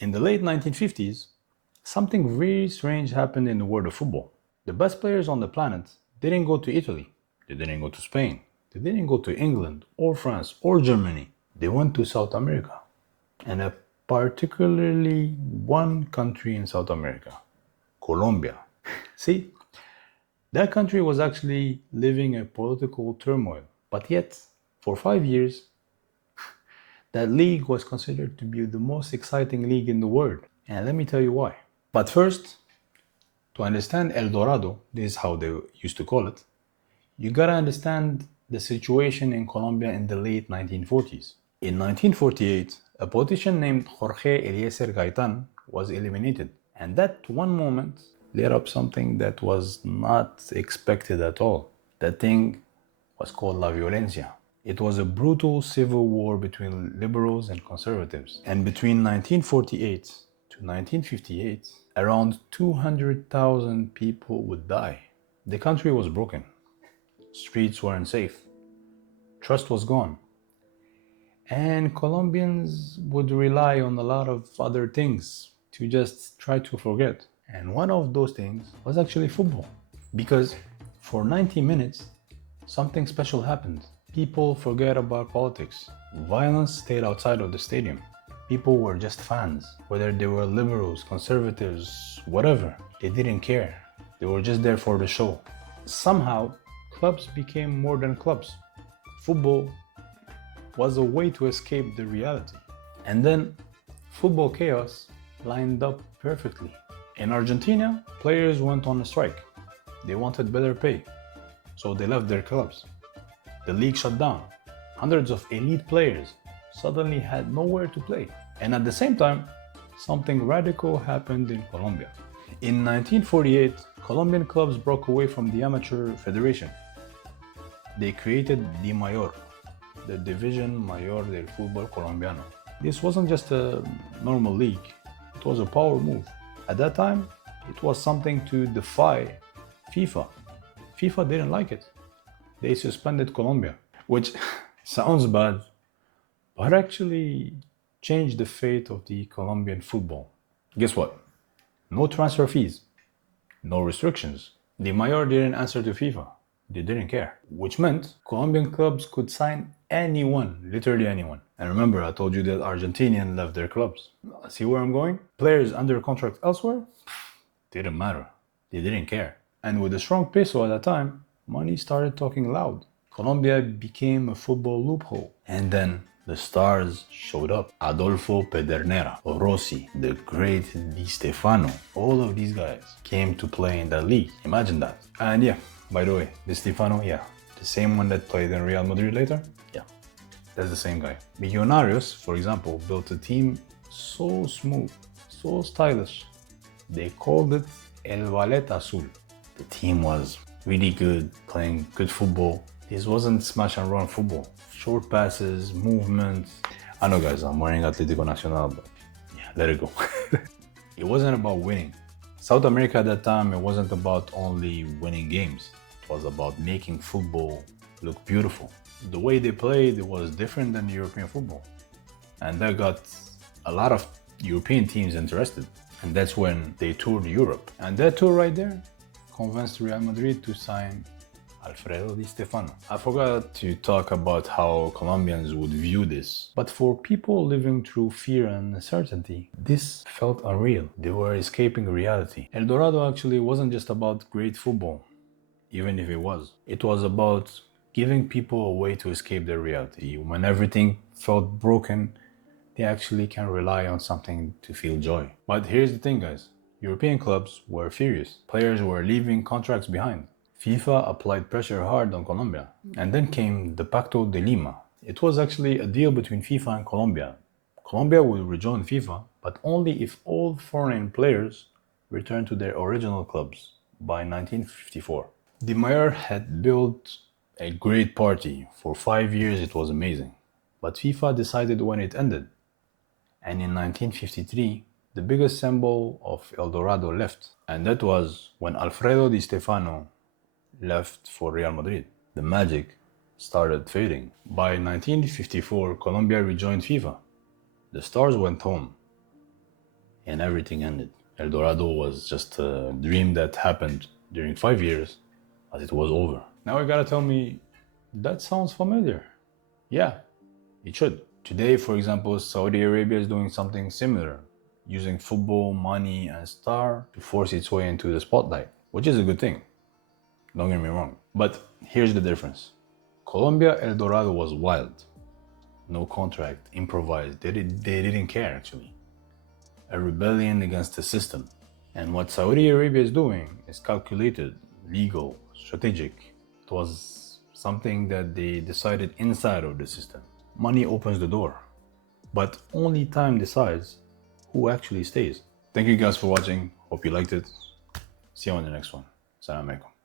In the late 1950s, something very strange happened in the world of football. The best players on the planet didn't go to Italy, they didn't go to Spain, they didn't go to England or France or Germany. They went to South America, and a particularly one country in South America, Colombia. See, that country was actually living a political turmoil, but yet, for 5 years, that league was considered to be the most exciting league in the world. And let me tell you why. But first, to understand El Dorado, this is how they used to call it, you gotta understand the situation in Colombia in the late 1940s. In 1948, a politician named Jorge Eliezer Gaitan was eliminated. And that one moment lit up something that was not expected at all. That thing was called La Violencia. It was a brutal civil war between liberals and conservatives. And between 1948 to 1958, around 200,000 people would die. The country was broken. Streets were unsafe. Trust was gone. And Colombians would rely on a lot of other things to just try to forget. And one of those things was actually football. Because for 90 minutes, something special happened. People forget about politics. Violence stayed outside of the stadium. People were just fans. Whether they were liberals, conservatives, whatever. They didn't care. They were just there for the show. Somehow, clubs became more than clubs. Football was a way to escape the reality. And then, football chaos lined up perfectly. In Argentina, players went on a strike. They wanted better pay, so they left their clubs. The league shut down. Hundreds of elite players suddenly had nowhere to play. And at the same time, something radical happened in Colombia. In 1948, Colombian clubs broke away from the amateur federation. They created Di Mayor, the Division Mayor del Fútbol Colombiano. This wasn't just a normal league, it was a power move. At that time, it was something to defy FIFA. FIFA didn't like it. They suspended Colombia, which sounds bad, but actually changed the fate of the Colombian football. Guess what? No transfer fees, no restrictions. The Mayor didn't answer to FIFA. They didn't care, which meant Colombian clubs could sign anyone, literally anyone. And remember, I told you that Argentinians left their clubs. See where I'm going? Players under contract elsewhere? Didn't matter. They didn't care. And with a strong peso at that time, money started talking loud. Colombia became a football loophole. And then the stars showed up. Adolfo Pedernera, Rossi, the great Di Stéfano, all of these guys came to play in that league. Imagine that. And yeah, by the way, Di Stéfano, yeah, the same one that played in Real Madrid later, yeah, that's the same guy. Millonarios, for example, built a team so smooth, so stylish. They called it El Ballet Azul. The team was really good, playing good football. This wasn't smash and run football. Short passes, movement. I know guys, I'm wearing Atlético Nacional, but yeah, let it go. It wasn't about winning. South America at that time, it wasn't about only winning games. It was about making football look beautiful. The way they played, it was different than European football. And that got a lot of European teams interested. And that's when they toured Europe. And that tour right there convinced Real Madrid to sign Alfredo Di Stéfano. I forgot to talk about how Colombians would view this. But for people living through fear and uncertainty, this felt unreal. They were escaping reality. El Dorado actually wasn't just about great football, even if it was. It was about giving people a way to escape their reality. When everything felt broken, they actually can rely on something to feel joy. But here's the thing, guys. European clubs were furious. Players were leaving contracts behind. FIFA applied pressure hard on Colombia. And then came the Pacto de Lima. It was actually a deal between FIFA and Colombia. Colombia would rejoin FIFA, but only if all foreign players returned to their original clubs by 1954. Di Mayor had built a great party. For 5 years it was amazing. But FIFA decided when it ended. And in 1953, the biggest symbol of El Dorado left. And that was when Alfredo Di Stéfano left for Real Madrid. The magic started fading. By 1954, Colombia rejoined FIFA. The stars went home. and everything ended. El Dorado was just a dream that happened during 5 years, as it was over. Now you gotta tell me, that sounds familiar. Yeah, it should. Today, for example, Saudi Arabia is doing something similar, using football, money, and star to force its way into the spotlight, which is a good thing. Don't get me wrong. But here's the difference. Colombia, El Dorado was wild. No contract, improvised. They didn't care, actually. A rebellion against the system. And what Saudi Arabia is doing is calculated, legal, strategic. It was something that they decided inside of the system. Money opens the door, but only time decides who actually stays. Thank you guys for watching. Hope you liked it. See you on the next one. Assalamu alaikum.